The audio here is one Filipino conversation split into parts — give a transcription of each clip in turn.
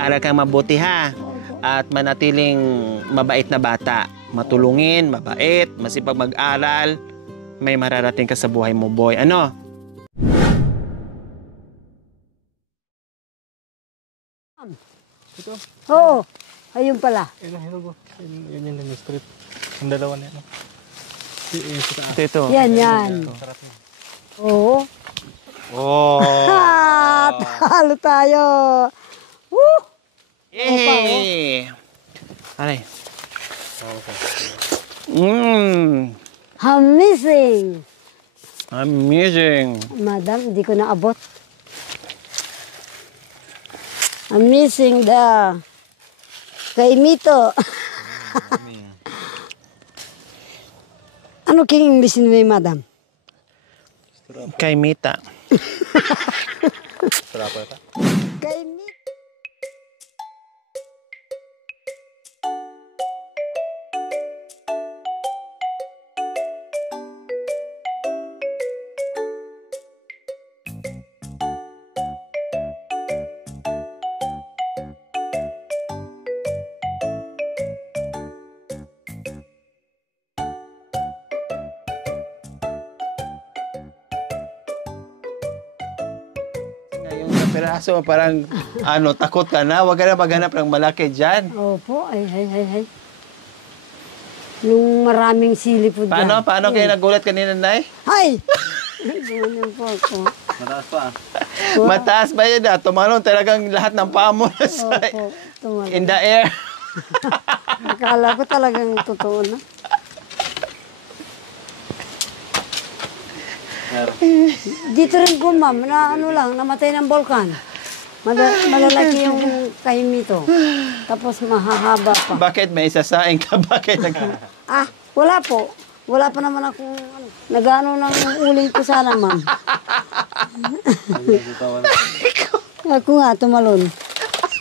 mag-aral kang mabuti ha. At manatiling mabait na bata. Matulungin, mabait, masipag mag-aral. May mararating ka sa buhay mo, boy. Ano? Ito? Oo. Ayun pala. Hello. Yun yung street. Yung dalawa na yan. Ito. Yan. Oo. Oh. Talo tayo. Woo! Yay! Aray. Amazing. Amazing. Madam, hindi ko naabot. Amazing da. Kay Mito. Ano king English ni madam? Kay Mita. Kay Mito. Ngayon sa piraso, parang takot ka na. Huwag ka na maghanap ng malaki dyan. Opo, ay. Nung maraming sili po dyan. Paano kayo nagulat kanina, Nay? Ay! Ganyan po ako. Mataas pa. Mataas ba yun? Tumalon talagang lahat ng paa mo Opo, tumalon. in the air. Akala ko talagang totoo na. Dito rin po, ma'am, na namatay ng volkan. Malalaki yung kay Mito. Tapos mahahaba pa. Bakit may isasaing ka? Bakit Wala po. Wala pa naman akong nag-ano ng uling ko sana, ma'am. Ako nga, tumalon.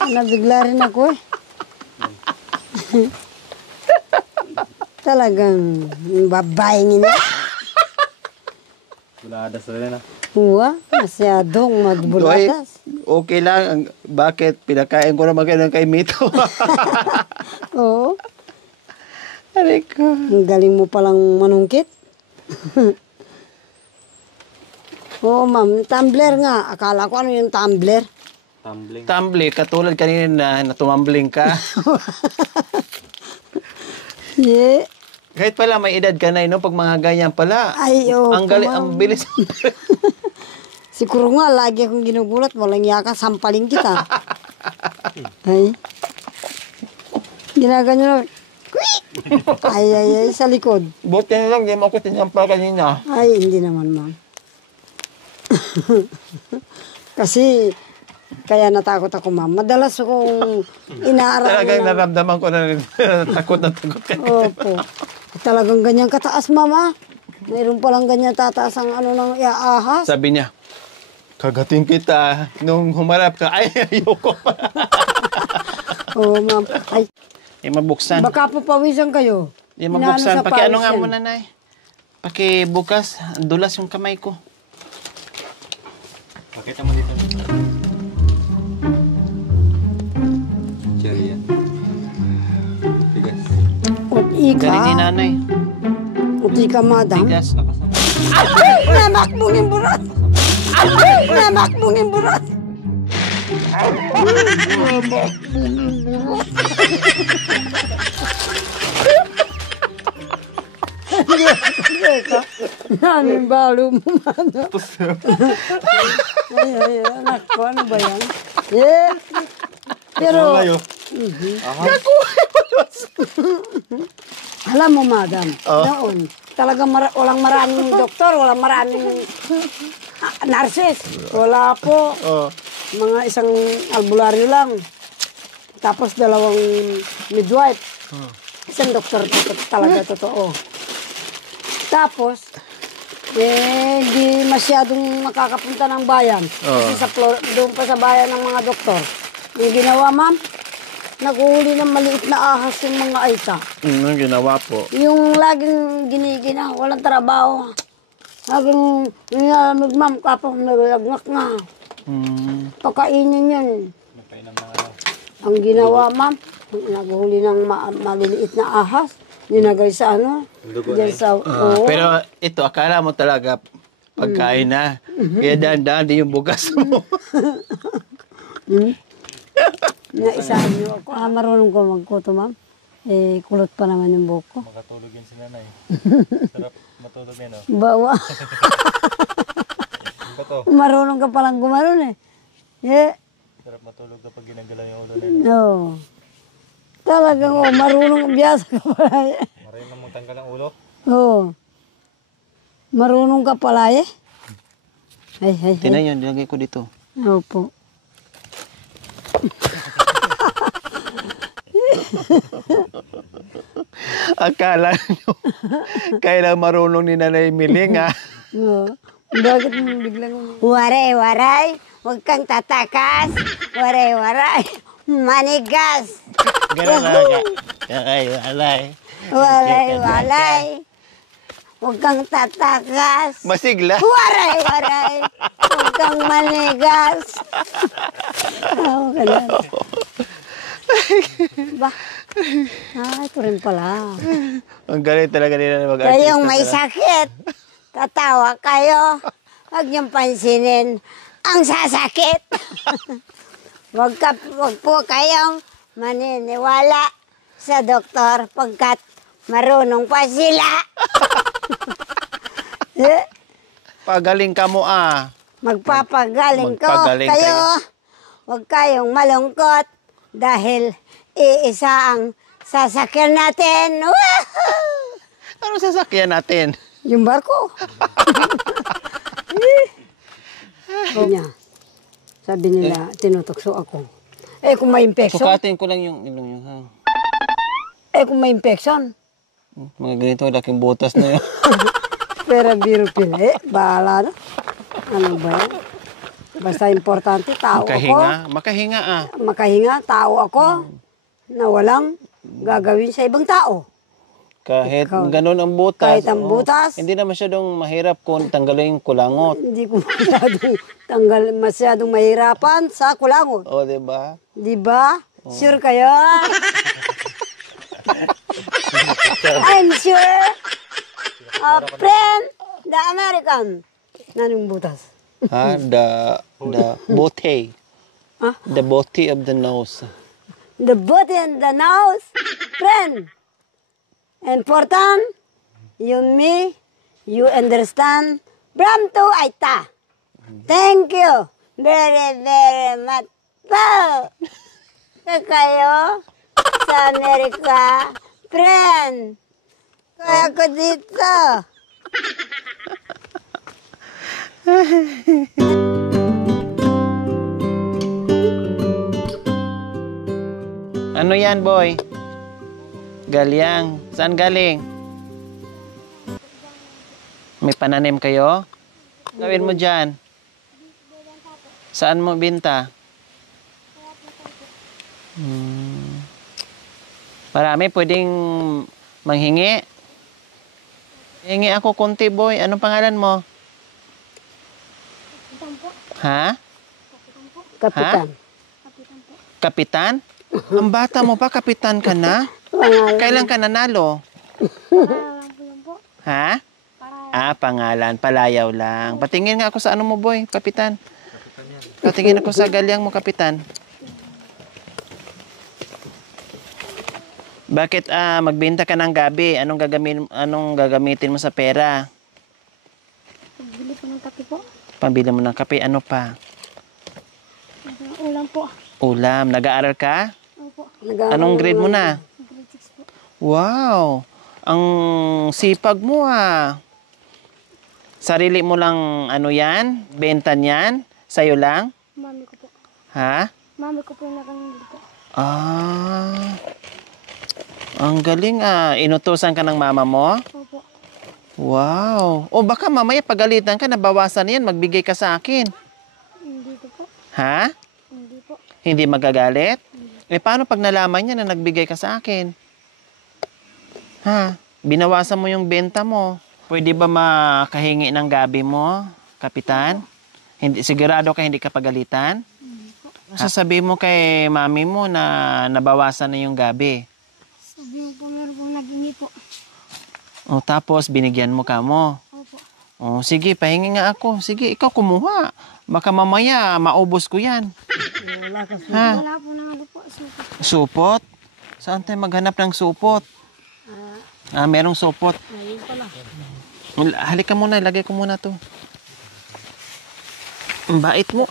Nabigla rin ako eh. Talagang babaeng ina. Buladas rin na. Uwa, masyadong magbuladas. Okay lang. Bakit? Pinakain ko naman kayo ng kay Mito. Oo. Aray ko. Ang galing mo palang manungkit. Oo, ma'am. Tumbler nga. Akala ko ano yung tumbler. Tumbling. Tumbling. Katulad kanina na tumambling ka. Yeah. Kahit pala may edad ka na, no? Pag mga ganyan pala. Ay, oo. Ang galing, ang bilis. Siguro nga, lagi akong ginugulat. Walang yaka, sampaling kita. Ay. Ginaganyan. Ay, sa likod. Buti na lang, di mo ako tinampa kanina. Ay, hindi naman, ma'am. Kasi, kaya natakot ako, ma'am. Madalas akong inaaralan. Talagang naramdaman ko na takot na takot ka. Opo. Talagang ganyan kataas, mama. Mayroon palang ganyan tataas ang ng iaahas. Sabi niya, kagating kita. Nung humarap ka, ay, ayoko pa. Oo, ma'am. Ay, Mabuksan. baka po pawisan kayo. Mabuksan. Inaano sa Pakiano nga pawisan. muna, Nay. Pakibukas. Dulas yung kamay ko. Pakita mo dito. Cherry yan. Bigas. Galing ni Utika. Nanay. Utika, madam. Tigas. Ay, namakbong yung burat. Ay, namakbong yung burat. Yan yung balo mo, madam. Ay, anak ko, ano ba yan? Yeah. Pero, alam mo, madam, noon, talagang walang maraming doktor, walang maraming nurses. Wala po. Mga isang albularyo lang. Tapos dalawang midwife. Isang doktor talaga totoo. Tapos, di masyadong makakapunta ng bayan. Kasi doon pa sa bayan ng mga doktor. Yung ginawa, ma'am, naguhuli ng maliit na ahas yung mga aita. Ang ginawa po. Yung laging ginigina, walang trabaho. Laging nilalamig, ma'am, kapag nalagnak na. Pakainin yun. Ang ginawa, ma'am, naghuli ng maliliit na ahas. Ninagay sa ano? Diyan sa, oo. Pero ito, akala mo talaga pagkain na. Kaya daan-daan din yung bugas mo. Naisahan niyo ako. Marunong ko magkuto, ma'am. Eh, kulot pa naman yung buhok ko. Makatulog yan si nanay. Sarap matulog yan, oh. Bawa. Ano ba to? Marunong ka palang gumanon eh. Yeah. Sarap matulog kapag ginagalaw yung ulo nila. No. Talagang marunong biyasa ka pala eh. Marunong namang tanggal ang ulo. Oo. Marunong ka pala eh. Ay. Tinan yun, nilagay ko dito. Opo. Akala nyo, kailang marunong ni Nanay Miling, ha? No. Bakit mo biglang Waray-waray, huwag kang tatakas. Waray-waray, manigas. Ganun talaga. Alay. Waray-waray, huwag kang tatakas. Masigla. Waray-waray, huwag kang manigas. Oo, ganun. Ba? Ito rin pala. Ang galing talaga nila na mag-artista. Kayong may sakit, tatawa kayo. Huwag niyong pansinin ang sasakit. Wag po kayong maniniwala sa doktor pagkat marunong pa sila. Pagaling ka mo, ah. Magpapagaling ko Magpagaling kayo. kayo. Huwag kayong malungkot dahil iisa ang sasakyan natin. Woohoo! Ano sasakyan natin? Yung barko. Kanya. Sabi nila, tinutukso ako. Eh, kung may infection. Sukatin ko lang yung ilong yun, ha? Eh, kung may infection. Mga ganito, laking butas na yun. Pero biro pili. Bahala na. Ano ba yan? Basta importante, tao Makahinga. ako. Makahinga, ah. Makahinga, tao ako. Na walang gagawin sa ibang tao. Kahit Ikaw. ganun ang butas. Kahit ang butas. Hindi na masyadong mahirap kung tanggalin yung kulangot. Hindi ko masyadong mahirapan sa kulangot. O, diba? Di ba? Sure kayo? I'm sure A friend, the American. Nanong butas? Ha? The booty. Ah? The booty of the nose. The body and the nose. Friend. Important. You understand. From to Aita. Thank you very, very much po. Kayo sa Amerika, friend. Kaya ko dito. Ano yan, boy? Galyang. Saan galing? May pananim kayo? Gawin mo dyan. Saan mo binta? Marami pwedeng manghingi. Hingi ako konti, boy. Anong pangalan mo? Ha? Kapitan. Kapitan? Ang bata mo pa, kapitan ka na? Kailan ka nanalo? Ha? Ah, pangalan. Palayaw lang. Patingin nga ako sa ano mo, boy, kapitan. Patingin ako sa galyang mo, kapitan. Bakit magbenta ka ng gabi? Anong gagamitin mo sa pera? Pagbili po ng kape po. Pambili mo ng kape. Ano pa? Ulam po. Ulam. Nag-aaral ka? Opo. Anong grade mo na? Grade 6 po. Wow! Ang sipag mo, ah. Sarili mo lang ano yan? Benta niyan? Sa'yo lang? Mami ko po. Ha? Mami ko po yung nakanindil po. Ah. Ang galing, ah. Inutusan ka ng mama mo? Opo. Wow. O baka mamaya pagalitan ka, nabawasan yan, magbigay ka sa akin. Hindi ko po. Ha? Hindi po. Hindi magagalit? Eh paano pag nalaman niya na nagbigay ka sa akin? Ha? Binawasan mo yung benta mo. Pwede ba makahingi ng gabi mo, kapitan? Hindi, sigurado ka hindi ka pagalitan? Sasabihin mo kay mami mo na nabawasan na yung gabi. Sabi mo po, meron pong naghingi po. O tapos binigyan mo ka mo. Opo. O sige, pahingi nga ako. Sige, ikaw kumuha. Baka mamaya maubos ko yan. Wala kasi. Ha? Wala po na ano po. Suko. Supot? Saan tayo maghanap ng supot? Merong supot. Ayun pala. Halika muna, lagay ko muna to. Ang bait mo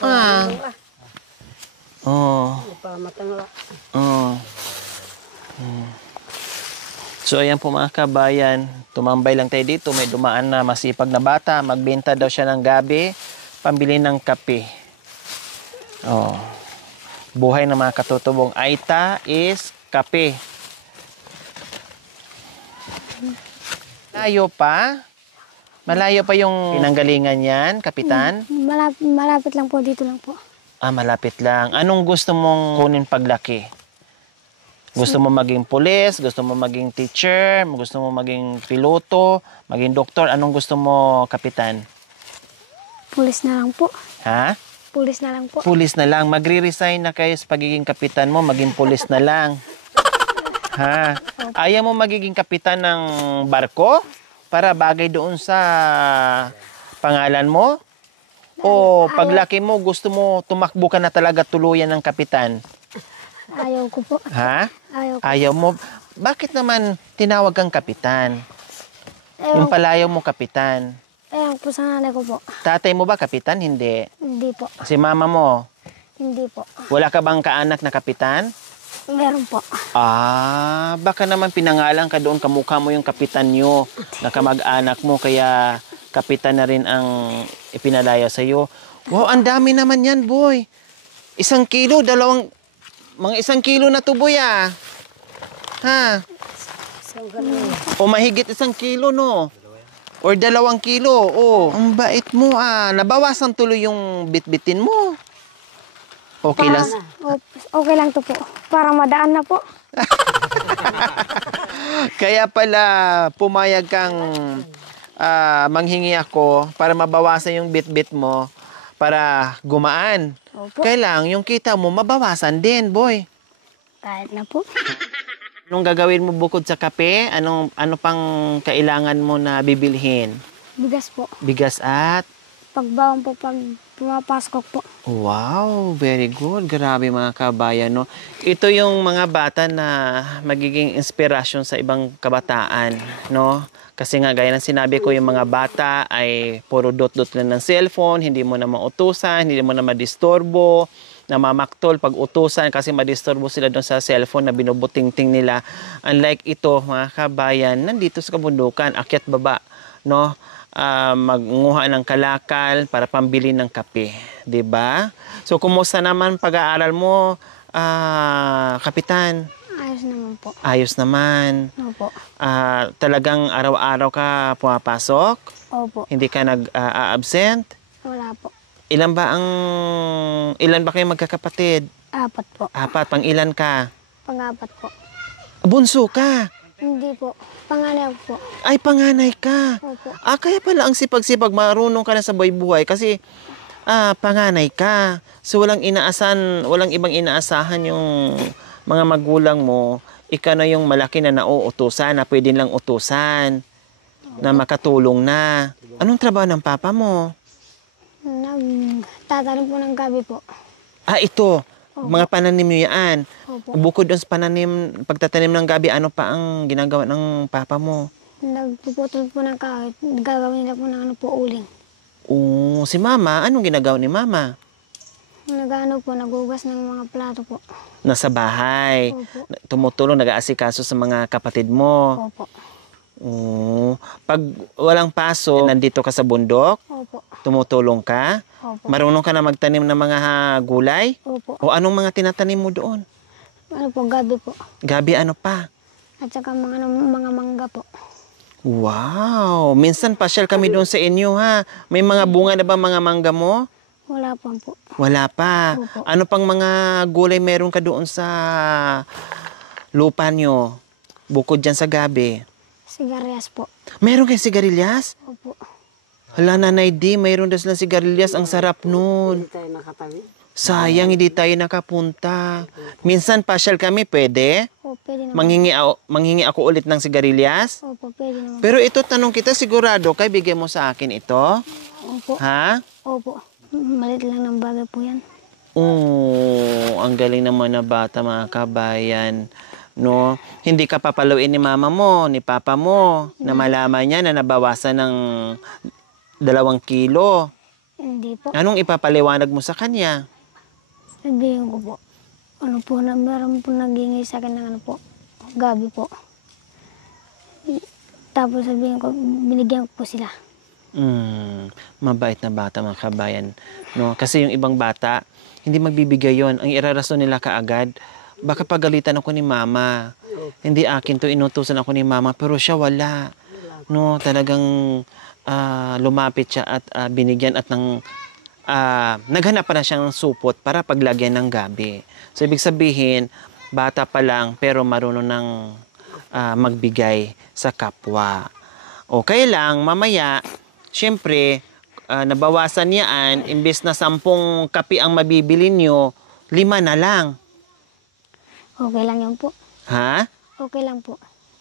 Oh. Pamatangla. Oh. So ayan po mga kabayan, tumambay lang tayo dito. May dumaan na masipag na bata. Magbenta daw siya ng gabi, pambili ng kape. Oh. Buhay ng mga katutubong Aita is kape. Malayo pa? Malayo pa yung pinanggalingan yan, kapitan? Malapit lang po, dito lang po. Malapit lang. Anong gusto mong kunin paglaki? Gusto mo maging pulis? Gusto mo maging teacher? Gusto mo maging piloto? Maging doktor? Anong gusto mo, kapitan? Pulis na lang po. Ha? Pulis na lang po. Pulis na lang. Magre-resign na kayo sa pagiging kapitan mo. Maging pulis na lang. Ha? Ayaw mo magiging kapitan ng barko? Para bagay doon sa pangalan mo? O paglaki mo, gusto mo tumakbo ka na talaga tuluyan ng kapitan? Ayaw ko po. Ha? Ayaw ko. Ayaw mo? Bakit naman tinawag kang kapitan? Yung palayaw mo kapitan. Ayaw po sa nanay ko po. Tatay mo ba kapitan? Hindi. Hindi po. Si mama mo? Hindi po. Wala ka bang kaanak na kapitan? Meron po. Baka naman pinangalan ka doon, kamukha mo yung kapitan nyo, na kamag-anak mo, kaya kapitan na rin ang ipinalayaw sa'yo. Wow, ang dami naman yan, boy. 1 kilo, mga 1 kilo na to, boy, Ha? O mahigit 1 kilo, no? Or 2 kilo. Oh, ang bait mo, Nabawasan tuloy yung bitbitin mo. Okay lang. Okay lang to po. Para madaan na po. Kaya pala pumayag kang manghingi ako para mabawasan yung bit-bit mo para gumaan. Opo. Kailang yung kita mo mabawasan din, boy. Kahit na po. Anong gagawin mo bukod sa kape? Ano pang kailangan mo na bibilhin? Bigas po. Bigas at? Pagbawang po pag pumapasok po. Wow, very good. Grabe mga kabayan, no? Ito yung mga bata na magiging inspirasyon sa ibang kabataan, no? Kasi nga, gaya ng sinabi ko, yung mga bata ay puro dot-dot lang ng cellphone, hindi mo na mautusan, hindi mo na madistorbo, namamaktol pag utusan kasi madistorbo sila doon sa cellphone na binubuting-ting nila. Unlike ito, mga kabayan, nandito sa kabundukan, akyat baba, no? Magnguha ng kalakal para pambili ng kape, 'di ba? So kumusta naman pag-aaral mo, kapitan? Ayos naman po. Ayos naman. Opo. Talagang araw-araw ka pumapasok? Opo. Hindi ka nag-absent? Wala po. Ilan ba kayo magkakapatid? 4 po. 4, pang ilan ka? Pang-4 po. Bunso ka? Hindi po. Panganay po. Ay, panganay ka. Opo. Kaya pala ang sipag-sipag, marunong ka na sa buhay-buhay kasi panganay ka. So walang ibang inaasahan yung mga magulang mo. Ikaw na yung malaki na nauutusan, na pwede lang utusan, na makatulong na. Anong trabaho ng papa mo? Nagtatanim po ng gabi po. Ito. Mga pananim nyo yan. Opo. Bukod doon sa pagtatanim ng gabi, ano pa ang ginagawa ng papa mo? Nagpuputol po ng kahit. Gagawin nila po ng uling. Si mama, anong ginagawa ni mama? Nagugas ng mga plato po. Nasa bahay. Opo. Tumutulong, nag-aasikaso sa mga kapatid mo. Opo. Pag walang paso, nandito ka sa bundok, Opo. tumutulong ka. Opo. Marunong ka na magtanim ng mga gulay? Opo. O anong mga tinatanim mo doon? Gabi po. Gabi, ano pa? At saka mga mangga po. Wow! Minsan pasyal kami doon sa inyo, ha? May mga bunga na ba mga mangga mo? Wala pa po. Wala pa. Opo. Ano pang mga gulay meron ka doon sa lupa nyo? Bukod dyan sa gabi. Sigarias po. Meron kayong sigarilyas? Opo. Hala, Nanay Di, mayroon daw silang sigarilyas. Ang sarap nun. Hindi tayo nakatabi. Sayang, hindi tayo nakapunta. Minsan, pasyal kami, pwede? O, pwede naman. Manghingi ako ulit ng sigarilyas? Opo, pwede naman. Pero ito, tanong kita, sigurado kay bigay mo sa akin ito? Opo. Ha? Opo. Malit lang ng bagay po yan. Oo, ang galing naman na bata, mga kabayan. No? Hindi ka papaluin ni mama mo, ni papa mo, na malaman niya na nabawasan ng 2 kilo. Hindi po. Anong ipapaliwanag mo sa kanya? Sabihin ko po. Ano po, meron po naghingi sa akin ng ano po. Gabi po. Tapos sabihin ko, binigyan ko po sila. Mabait na bata, mga kabayan. No? Kasi yung ibang bata, hindi magbibigay yon. Ang irarason nila kaagad, baka pagalitan ako ni mama. Hindi akin to, inutusan ako ni mama, pero siya wala. No, talagang lumapit siya at binigyan at naghanap pa na siya ng supot para paglagyan ng gabi. So, ibig sabihin, bata pa lang pero marunong ng magbigay sa kapwa. Okay lang, mamaya, syempre, nabawasan niyaan, imbes na 10 kape ang mabibili niyo, 5 na lang. Okay lang yan po. Ha? Okay lang po.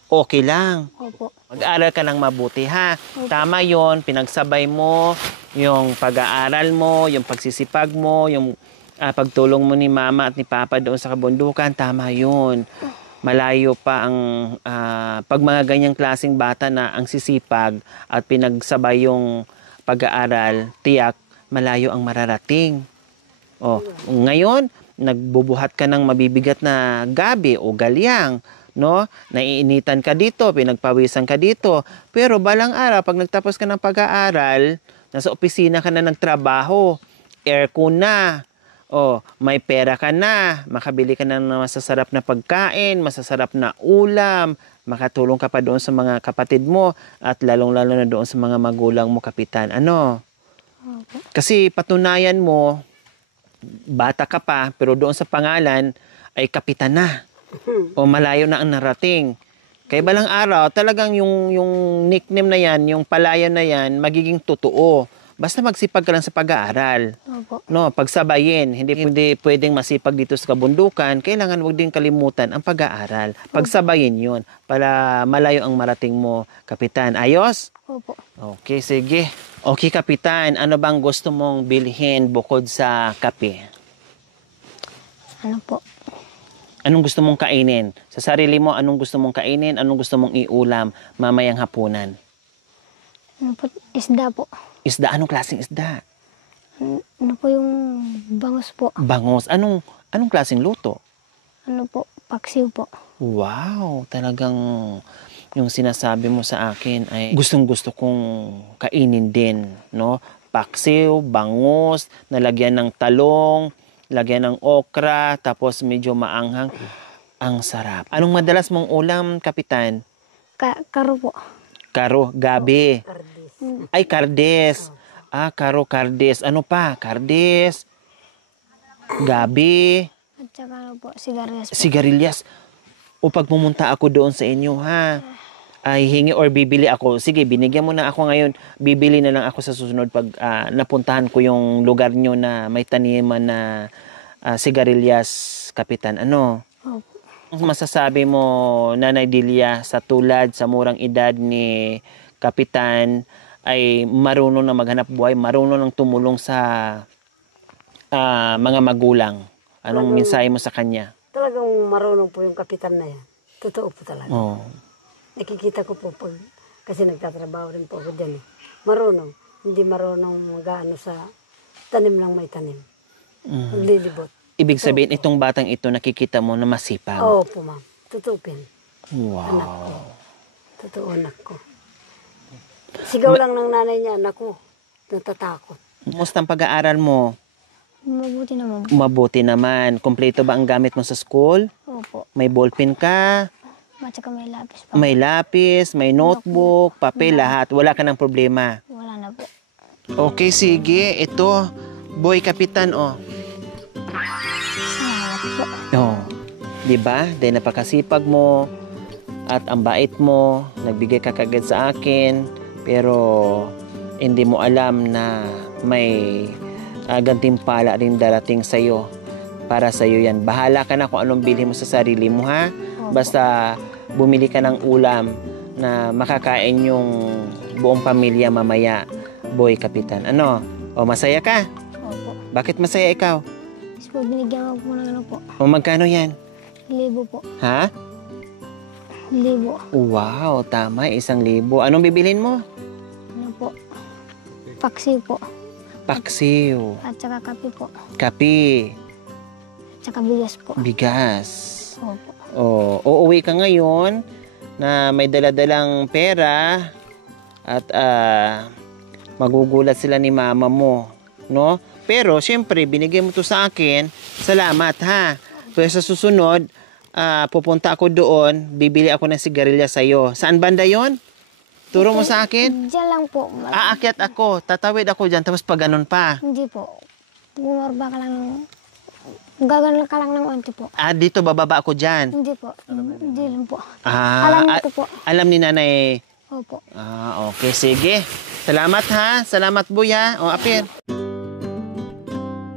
Okay lang. Opo. Mag-aral ka ng mabuti, ha? Tama yon, pinagsabay mo yung pag-aaral mo, yung pagsisipag mo, yung pagtulong mo ni mama at ni papa doon sa kabundukan, tama yon. Malayo pa ang pag mga ganyang klaseng bata na ang sisipag at pinagsabay yung pag-aaral, tiyak, malayo ang mararating. O, ngayon, nagbubuhat ka ng mabibigat na gabi o galyang, no? Naiinitan ka dito, pinagpawisan ka dito. Pero balang araw, pag nagtapos ka ng pag-aaral, nasa opisina ka na nagtrabaho, aircon na, may pera ka na, makabili ka na ng masasarap na pagkain, masasarap na ulam, makatulong ka pa doon sa mga kapatid mo, at lalong-lalo na doon sa mga magulang mo, kapitan. Ano? Kasi patunayan mo, bata ka pa, pero doon sa pangalan ay kapitan na. O malayo na ang narating. Kaya balang araw, talagang yung nickname na yan, yung palayan na yan, magiging totoo. Basta magsipag ka lang sa pag-aaral. Opo. No, pagsabayin. Hindi pwedeng masipag dito sa kabundukan. Kailangan wag din kalimutan ang pag-aaral. Pagsabayin yun para malayo ang marating mo, kapitan. Ayos? Opo. Okay, sige. Okay, kapitan. Ano bang gusto mong bilhin bukod sa kape? Ano po? Anong gusto mong kainin? Sa sarili mo, anong gusto mong kainin? Anong gusto mong iulam mamayang hapunan? Ano po? Isda po. Isda? Anong klaseng isda? Ano po yung bangus po? Bangos. Anong klaseng luto? Ano po? Paksiw po. Wow, talagang yung sinasabi mo sa akin ay gustong-gusto kong kainin din, no? Paksiw, bangus, nalagyan ng talong, lagyan ng okra, tapos medyo maanghang. Ang sarap. Anong madalas mong ulam, kapitan? Karo po. Karo, gabi. Ay, kardes. Karo, kardes. Ano pa? Kardes. Gabi. At saka ano po? Sigarias po. Sigarilyas. O pag pumunta ako doon sa inyo, ha? Ay hingi or bibili ako. Sige, binigyan mo na ako ngayon. Bibili na lang ako sa susunod pag napuntahan ko yung lugar nyo na may taniman na sigarilyas, kapitan. Ano? Opo. Ang masasabi mo, Nanay Delia, sa tulad sa murang edad ni kapitan, ay marunong na maghanap buhay, marunong ng tumulong sa mga magulang. Anong mensahe mo sa kanya? Talagang marunong po yung kapitan na yan. Totoo po talaga. Oh. Nakikita ko po pag, kasi nagtatrabaho rin po ako dyan. Marunong. Hindi marunong mag-ano sa tanim lang may tanim. Maglilibot. Ibig sabihin, itong batang ito, nakikita mo na masipag. Oo po, ma'am. Totoo po yan. Wow. Anak ko. Totoo, anak ko. Sigaw lang ng nanay niya, anak ko. Natatakot. Kumusta ang pag-aaral mo? Mabuti naman po. Mabuti naman. Kompleto ba ang gamit mo sa school? Opo. May ballpen ka? At saka may lapis pa. May lapis, may notebook, papel, lahat. Wala ka ng problema. Wala na po. Okay, sige. Ito, boy kapitan, Salamat po. Di ba? Dahil napakasipag mo at ang bait mo, nagbigay ka kagad sa akin, pero hindi mo alam na may gantimpala rin darating sa'yo. Para sa'yo yan. Bahala ka na kung anong bilhin mo sa sarili mo, ha? Basta bumili ka ng ulam na makakain yung buong pamilya mamaya, Boy Kapitan. Ano? O, masaya ka? Opo. Bakit masaya ikaw? Tapos po binigyan ko po ng ano po. O, magkano yan? 1,000 po. Ha? 1,000. Wow, tama. 1,000. Anong bibilin mo? Ano po? Paksi po. Paksiw. At saka kape po. Kape. At saka bigas po. Bigas. Opo. O, uuwi ka ngayon na may daladalang pera at magugulat sila ni mama mo, no? Pero, syempre, binigay mo to sa akin. Salamat, ha? Pero sa susunod, pupunta ako doon, bibili ako ng sigarilya sa'yo. Saan banda yon? Turo mo sa akin. Diyan lang po. Aakyat ako, tatawid ako dyan, tapos pag ganun pa. Hindi po. Gumorba ka lang ng... Gaganon ka lang ng onti po. Dito bababa ako dyan. Hindi po. Hindi lang po. Alam Alam niyo po. Alam ni nanay. Opo. Okay, sige. Salamat, ha? Salamat, Boy, ha? O, Apir.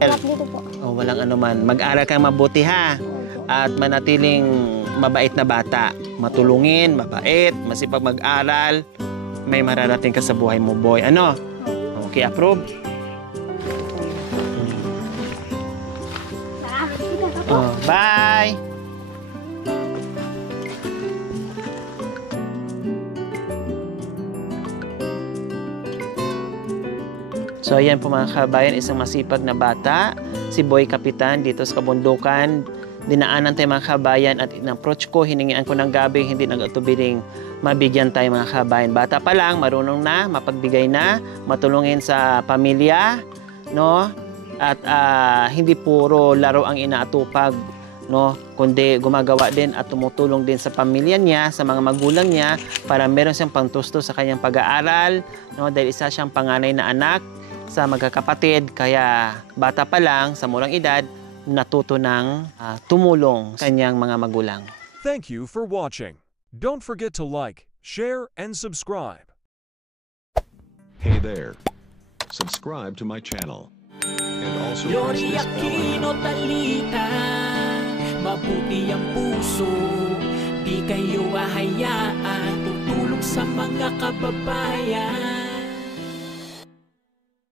Sarap dito po. Walang anuman. Mag-aral kang mabuti, ha? Opo. At manatiling mabait na bata. Matulungin, mabait, masipag mag-aral. May mararating ka sa buhay mo, Boy. Ano? Okay, approve? Bye! So ayan po mga kabayan, isang masipag na bata, si Boy Kapitan dito sa kabundukan. Dinaanan tayo mga kabayan at in-approach ko, hiningian ko ng gabi, hindi nag-atubiling mabigyan tayo mga kabayan. Bata pa lang, marunong na, mapagbigay na, matulungin sa pamilya, no? At hindi puro laro ang inaatupag, no? Kundi gumagawa din at tumutulong din sa pamilya niya, sa mga magulang niya, para meron siyang pangtusto sa kanyang pag-aaral, no? Dahil isa siyang panganay na anak sa magkakapatid, kaya bata pa lang, sa murang edad, natuto ng tumulong sa kanyang mga magulang. Thank you for watching. Don't forget to like, share, and subscribe. Hey there. Subscribe to my channel. And also press Yori this bell Aquino icon. Talita, mabuti ang puso, di kayo hahayaan, tutulong sa mga kababayan.